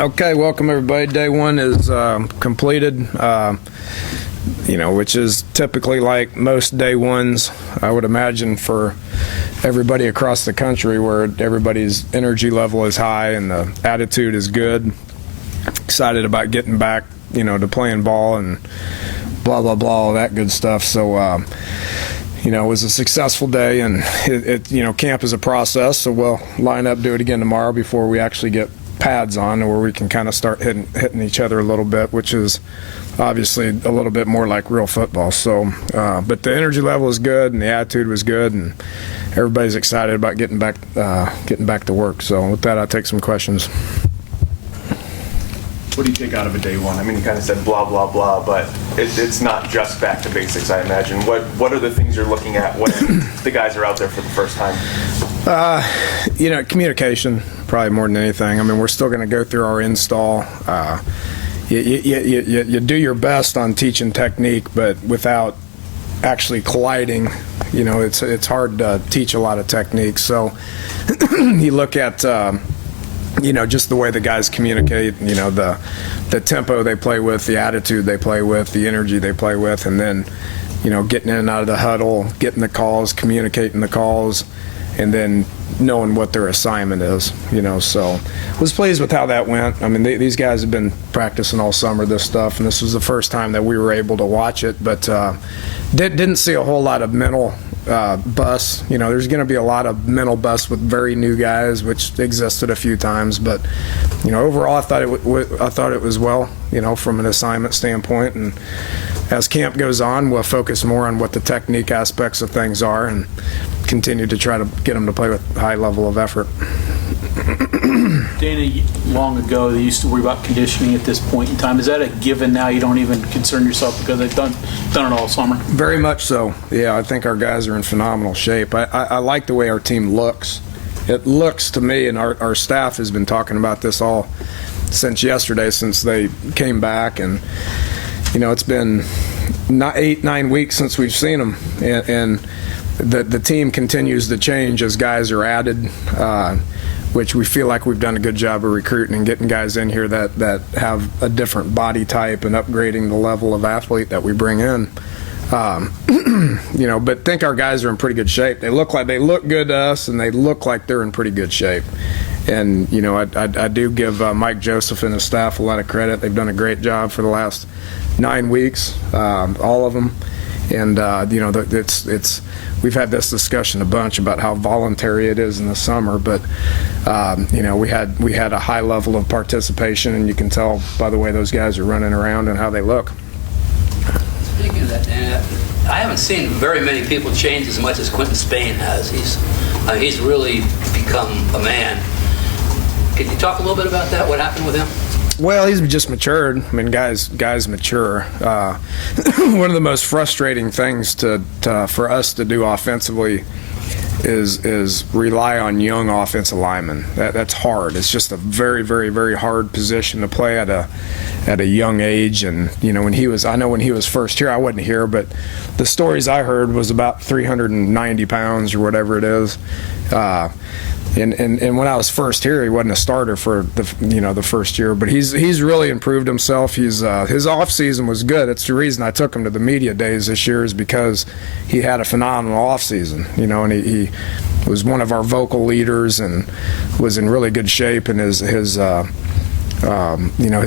Okay, welcome everybody. Day one is completed, which is typically like most day ones, I would imagine, for everybody across the country, where everybody's energy level is high and the attitude is good. Excited about getting back, to playing ball and blah, blah, blah, all that good stuff. So, it was a successful day, and camp is a process, so we'll line up, do it again tomorrow before we actually get pads on, where we can kind of start hitting each other a little bit, which is obviously a little bit more like real football. So, but the energy level is good and the attitude was good, and everybody's excited about getting back to work. So, with that, I'll take some questions. What do you take out of a day one? I mean, you kind of said blah, blah, blah, but it's not just back to basics, I imagine. What are the things you're looking at when the guys are out there for the first time? Communication, probably more than anything. I mean, we're still going to go through our install. You do your best on teaching technique, but without actually colliding, it's hard to teach a lot of techniques. So you look at just the way the guys communicate, the tempo they play with, the attitude they play with, the energy they play with, and then, getting in and out of the huddle, getting the calls, communicating the calls, and then knowing what their assignment is, So was pleased with how that went. I mean, these guys have been practicing all summer this stuff, and this was the first time that we were able to watch it, but didn't see a whole lot of mental bus. There's going to be a lot of mental bus with very new guys, which existed a few times. But overall, I thought it was well. From an assignment standpoint. And as camp goes on, we'll focus more on what the technique aspects of things are, and continue to try to get them to play with a high level of effort. Dana, long ago, they used to worry about conditioning at this point in time. Is that a given now? You don't even concern yourself because they've done it all summer? Very much so. Yeah, I think our guys are in phenomenal shape. I like the way our team looks. It looks to me, and our staff has been talking about this all since yesterday, since they came back. And, it's been 8-9 weeks since we've seen them. And the team continues to change as guys are added, which we feel like we've done a good job of recruiting and getting guys in here that have a different body type and upgrading the level of athlete that we bring in. But think our guys are in pretty good shape. They look good to us, and they look like they're in pretty good shape. And, I do give Mike Joseph and his staff a lot of credit. They've done a great job for the last 9 weeks, all of them. And, we've had this discussion a bunch about how voluntary it is in the summer, but we had a high level of participation, and you can tell by the way those guys are running around and how they look. Speaking of that, Dan, I haven't seen very many people change as much as Quentin Spain has. He's really become a man. Can you talk a little bit about that? What happened with him? Well, he's just matured. I mean, guys mature. One of the most frustrating things for us to do offensively is rely on young offensive linemen. That's hard. It's just a very, very, very hard position to play at a young age. And when he was first here, I wasn't here, but the stories I heard was about 390 pounds or whatever it is. And when I was first here, he wasn't a starter for the first year, but he's really improved himself. His off season was good. It's the reason I took him to the media days this year, is because he had a phenomenal off season. And he was one of our vocal leaders and was in really good shape, and his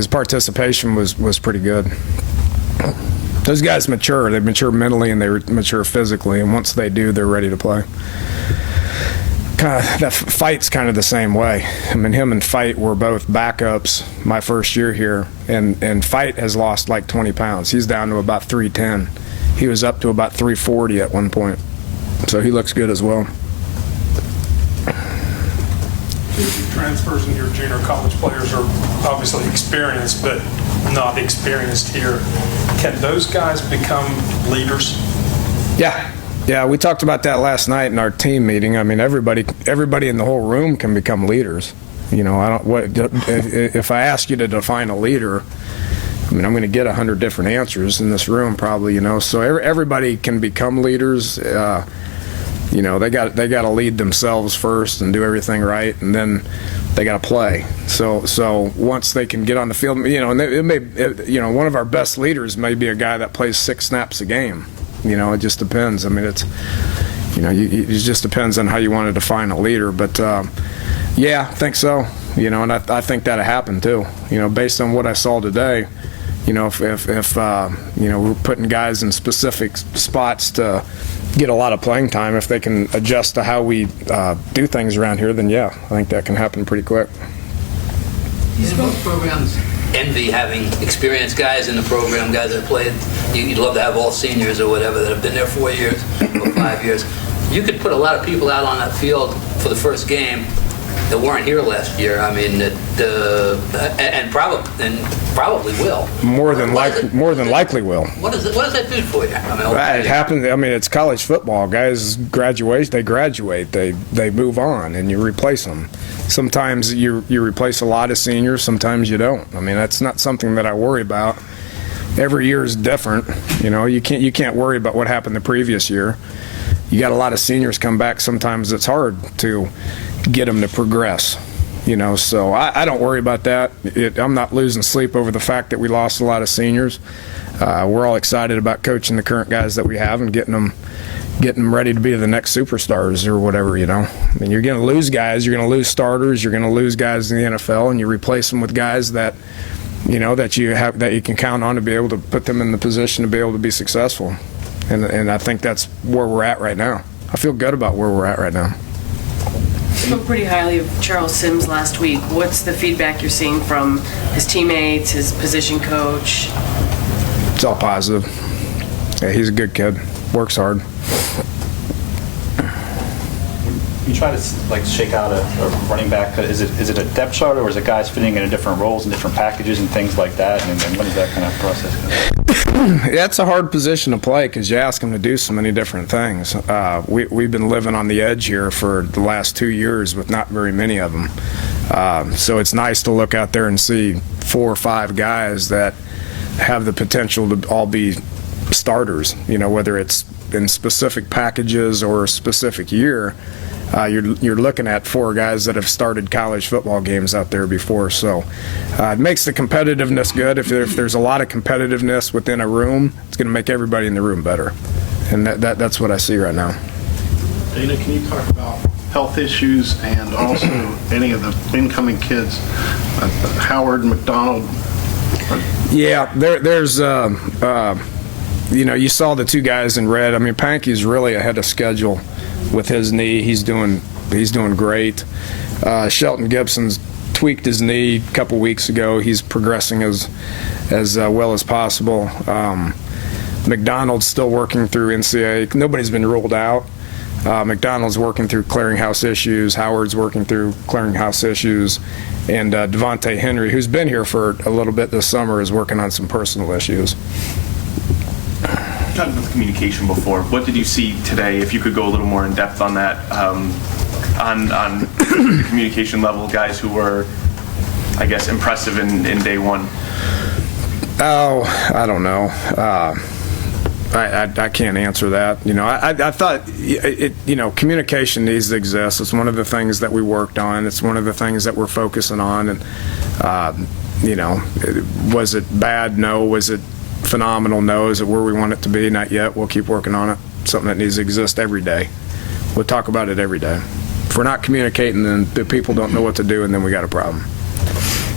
participation was pretty good. Those guys mature. They mature mentally and they mature physically, and once they do, they're ready to play. That Fight's kind of the same way. I mean, him and Fight were both backups my first year here, and Fight has lost like 20 pounds. He's down to about 310. He was up to about 340 at one point, so he looks good as well. Transfers in your junior college players are obviously experienced, but not experienced here. Can those guys become leaders? Yeah, we talked about that last night in our team meeting. I mean, everybody in the whole room can become leaders. If I ask you to define a leader, I mean, I'm going to get 100 different answers in this room probably. So everybody can become leaders. They got to lead themselves first and do everything right, and then they got to play. So once they can get on the field, and one of our best leaders may be a guy that plays 6 snaps a game. It just depends. I mean, it just depends on how you want to define a leader. But yeah, I think so. And I think that'll happen too. Based on what I saw today, if we're putting guys in specific spots to get a lot of playing time, if they can adjust to how we do things around here, then yeah, I think that can happen pretty quick. Most programs envy having experienced guys in the program, guys that played. You'd love to have all seniors or whatever that have been there 4 years or 5 years. You could put a lot of people out on that field for the first game that weren't here last year. I mean, and probably will. More than likely will. What does that do for you? I mean, it happens. I mean, it's college football. Guys graduate. They move on, and you replace them. Sometimes you replace a lot of seniors. Sometimes you don't. I mean, that's not something that I worry about. Every year is different. You can't worry about what happened the previous year. You got a lot of seniors come back. Sometimes it's hard to get them to progress. So I don't worry about that. I'm not losing sleep over the fact that we lost a lot of seniors. We're all excited about coaching the current guys that we have and getting them ready to be the next superstars or whatever. I mean, you're going to lose guys. You're going to lose starters. You're going to lose guys in the NFL, and you replace them with guys that that you can count on to be able to put them in the position to be able to be successful. And I think that's where we're at right now. I feel good about where we're at right now. You spoke pretty highly of Charles Sims last week. What's the feedback you're seeing from his teammates, his position coach? It's all positive. Yeah, he's a good kid. Works hard. You try to shake out a running back. Is it a depth chart, or is it guys fitting in different roles and different packages and things like that? And when does that kind of process go? Yeah, it's a hard position to play because you ask them to do so many different things. We've been living on the edge here for the last 2 years with not very many of them. So it's nice to look out there and see 4 or 5 guys that have the potential to all be starters. Whether it's in specific packages or a specific year. You're looking at 4 guys that have started college football games out there before, so it makes the competitiveness good. If there's a lot of competitiveness within a room, it's going to make everybody in the room better, and that's what I see right now. Dana, can you talk about health issues and also any of the incoming kids, Howard, McDonald? Yeah, there's you saw the 2 guys in red. I mean, Pankey's really ahead of schedule with his knee. He's doing great. Shelton Gibson's tweaked his knee a couple weeks ago. He's progressing as well as possible. McDonald's still working through NCAA. Nobody's been ruled out. McDonald's working through clearinghouse issues. Howard's working through clearinghouse issues. And Devontae Henry, who's been here for a little bit this summer, is working on some personal issues. Talked about communication before. What did you see today? If you could go a little more in depth on that, on the communication level, guys who were, I guess, impressive in day one. Oh, I don't know. I can't answer that. I thought communication needs to exist. It's one of the things that we worked on. It's one of the things that we're focusing on. And was it bad? No. Was it phenomenal? No. Is it where we want it to be? Not yet. We'll keep working on it. Something that needs to exist every day. We'll talk about it every day. If we're not communicating, then the people don't know what to do, and then we got a problem.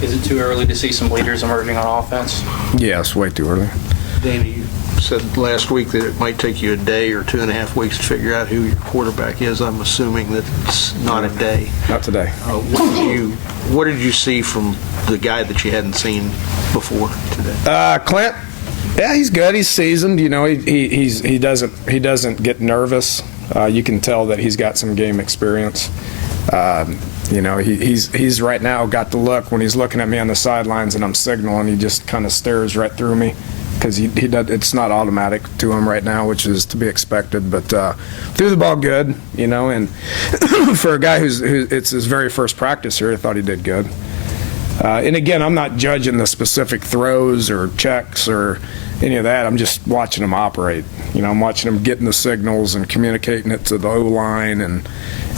Is it too early to see some leaders emerging on offense? Yes, way too early. Dana, you said last week that it might take you a day or 2.5 weeks to figure out who your quarterback is. I'm assuming that it's not a day. Not today. What did you see from the guy that you hadn't seen before today? Clint. Yeah, he's good. He's seasoned. He doesn't get nervous. You can tell that he's got some game experience. He's right now got the look when he's looking at me on the sidelines and I'm signaling. He just kind of stares right through me because he does. It's not automatic to him right now, which is to be expected. But threw the ball good, and for a guy who it's his very first practice here, I thought he did good. And again, I'm not judging the specific throws or checks or any of that. I'm just watching them operate. I'm watching them getting the signals and communicating it to the O-line and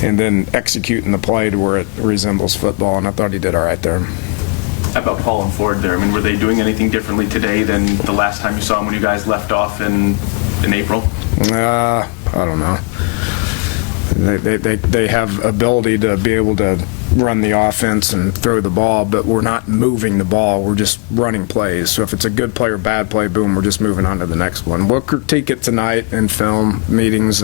then executing the play to where it resembles football, and I thought he did all right there. How about Paul and Ford there? I mean, were they doing anything differently today than the last time you saw them when you guys left off in April? I don't know. They have ability to be able to run the offense and throw the ball, but we're not moving the ball. We're just running plays. So if it's a good play or bad play, boom, we're just moving on to the next one. We'll critique it tonight in film meetings,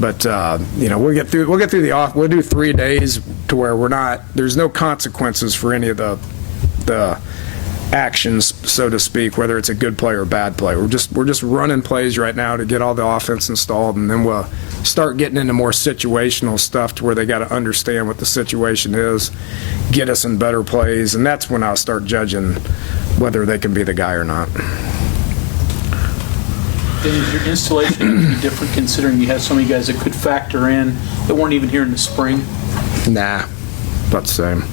but we'll get through the off. We'll do 3 days to where there's no consequences for any of the actions, so to speak, whether it's a good play or bad play. We're just running plays right now to get all the offense installed, and then we'll start getting into more situational stuff to where they got to understand what the situation is, get us in better plays, and that's when I'll start judging whether they can be the guy or not. Is your installation going to be different considering you have so many guys that could factor in that weren't even here in the spring? Nah, about the same.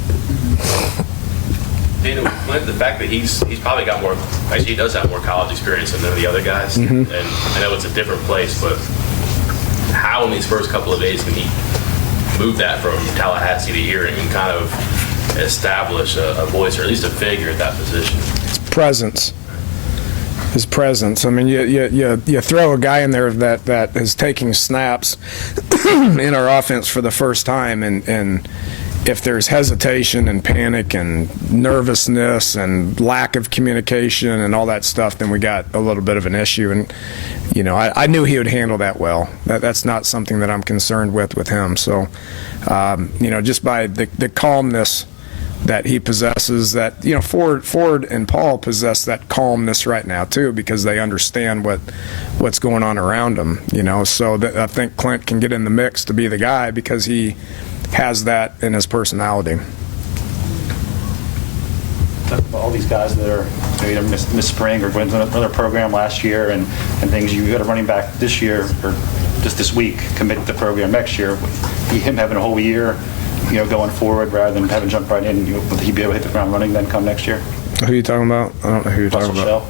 Dana, the fact that he's probably got more, actually he does have more college experience than the other guys, and I know it's a different place, but how in these first couple of days can he move that from Tallahassee to here and kind of establish a voice or at least a figure at that position? His presence. I mean, you throw a guy in there that is taking snaps in our offense for the first time, and if there's hesitation and panic and nervousness and lack of communication and all that stuff, then we got a little bit of an issue. And I knew he would handle that well. That's not something that I'm concerned with him. So, just by the calmness that he possesses, that Ford and Paul possess that calmness right now too, because they understand what's going on around them. So that I think Clint can get in the mix to be the guy because he has that in his personality. All these guys that are either missed spring or went to another program last year and things, you got a running back this year or just this week committed to the program next year. Him having a whole year, going forward rather than having jump right in, will he be able to hit the ground running then come next year? Who are you talking about? I don't know who you're talking about. Shell?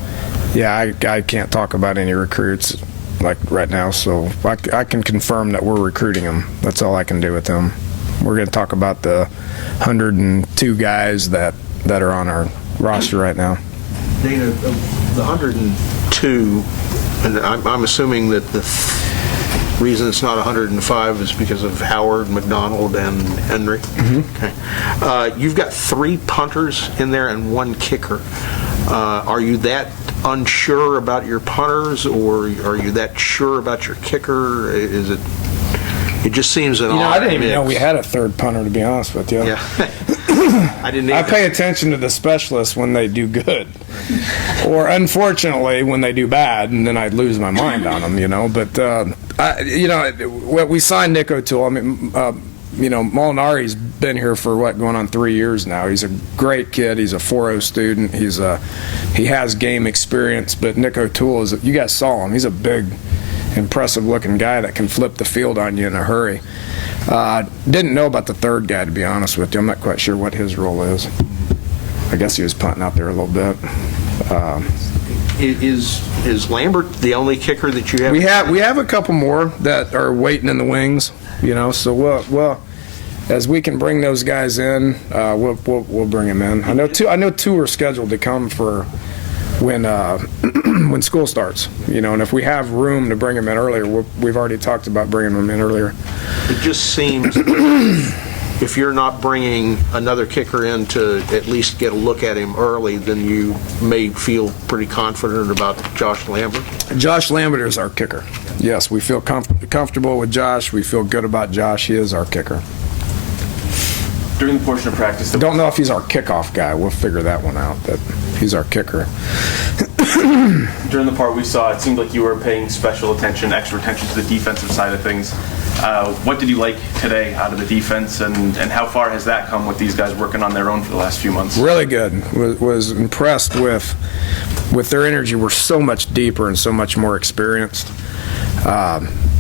Yeah, I can't talk about any recruits like right now, so I can confirm that we're recruiting them. That's all I can do with them. We're going to talk about the 102 guys that are on our roster right now. Dana, the 102, and I'm assuming that the reason it's not 105 is because of Howard, McDonald, and Henry. Mm-hmm. Okay. You've got 3 punters in there and 1 kicker. Are you that unsure about your punters, or are you that sure about your kicker? Is it? It just seems an odd I didn't even mix. know we had a third punter, to be honest with you. Yeah. I didn't either. I pay attention to the specialists when they do good, or unfortunately when they do bad, and then I lose my mind on them. But we signed Nick O'Toole. I mean, Molinari's been here for going on 3 years now. He's a great kid. He's a 4.0 student. He has game experience. But Nick O'Toole you guys saw him. He's a big, impressive-looking guy that can flip the field on you in a hurry. Didn't know about the third guy, to be honest with you. I'm not quite sure what his role is. I guess he was punting out there a little bit. Is Lambert the only kicker that you have? We have a couple more that are waiting in the wings. So we'll as we can bring those guys in, we'll bring them in. I know two are scheduled to come for when school starts, and if we have room to bring them in earlier, we've already talked about bringing them in earlier. It just seems if you're not bringing another kicker in to at least get a look at him early, then you may feel pretty confident about Josh Lambert. Josh Lambert is our kicker. Yes, we feel comfortable with Josh. We feel good about Josh. He is our kicker. During the portion of practice, Don't know if he's our kickoff guy. We'll figure that one out, but he's our kicker. during the part we saw, it seemed like you were paying extra attention to the defensive side of things. What did you like today out of the defense, and how far has that come with these guys working on their own for the last few months? Really good. Was impressed with their energy. We're so much deeper and so much more experienced.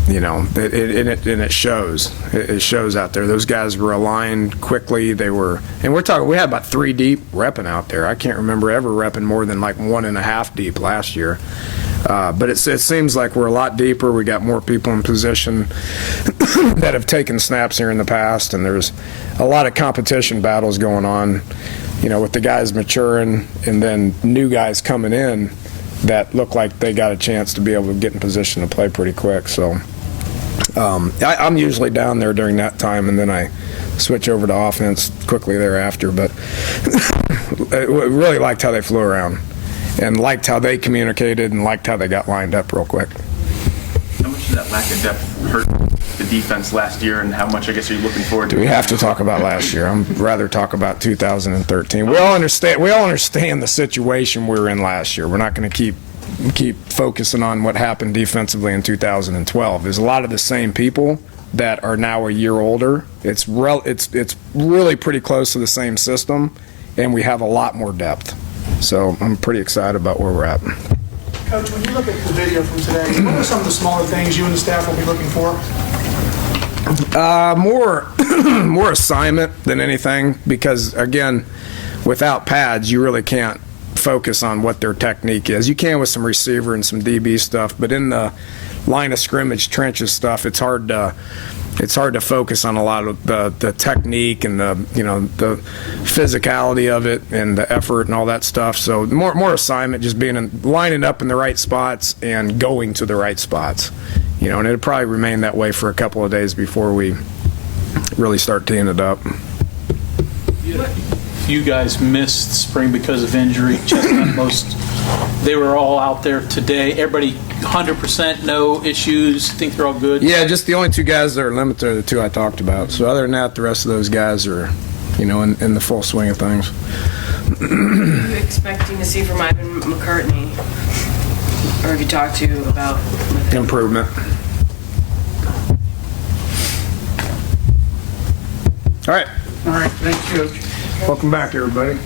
and it shows. It shows out there. Those guys were aligned quickly. And we had about 3 deep repping out there. I can't remember ever repping more than like 1.5 deep last year. But it seems like we're a lot deeper. We got more people in position that have taken snaps here in the past, and there's a lot of competition battles going on, with the guys maturing and then new guys coming in that look like they got a chance to be able to get in position to play pretty quick. So I'm usually down there during that time, and then I switch over to offense quickly thereafter. But really liked how they flew around, and liked how they communicated, and liked how they got lined up real quick. How much did that lack of depth hurt the defense last year, and how much, I guess, are you looking forward to? We have to talk about last year. I'd rather talk about 2013. We all understand the situation we were in last year. We're not going to keep focusing on what happened defensively in 2012. There's a lot of the same people that are now a year older. It's really pretty close to the same system, and we have a lot more depth. So I'm pretty excited about where we're at. Coach, when you look at the video from today, what are some of the smaller things you and the staff will be looking for? More assignment than anything, because again, without pads, you really can't focus on what their technique is. You can with some receiver and some DB stuff, but in the line of scrimmage trenches stuff, it's hard to focus on a lot of the technique and the physicality of it and the effort and all that stuff. So more assignment, just lining up in the right spots and going to the right spots. And it'll probably remain that way for a couple of days before we really start teeing it up. You guys missed spring because of injury. They were all out there today. Everybody 100%, no issues. Think they're all good? Yeah, just the only 2 guys that are limited are the 2 I talked about. So other than that, the rest of those guys are, in the full swing of things. What are you expecting to see from Ivan McCartney? Or have you talked to about improvement? All right. All right, thanks, Coach. Welcome back, everybody.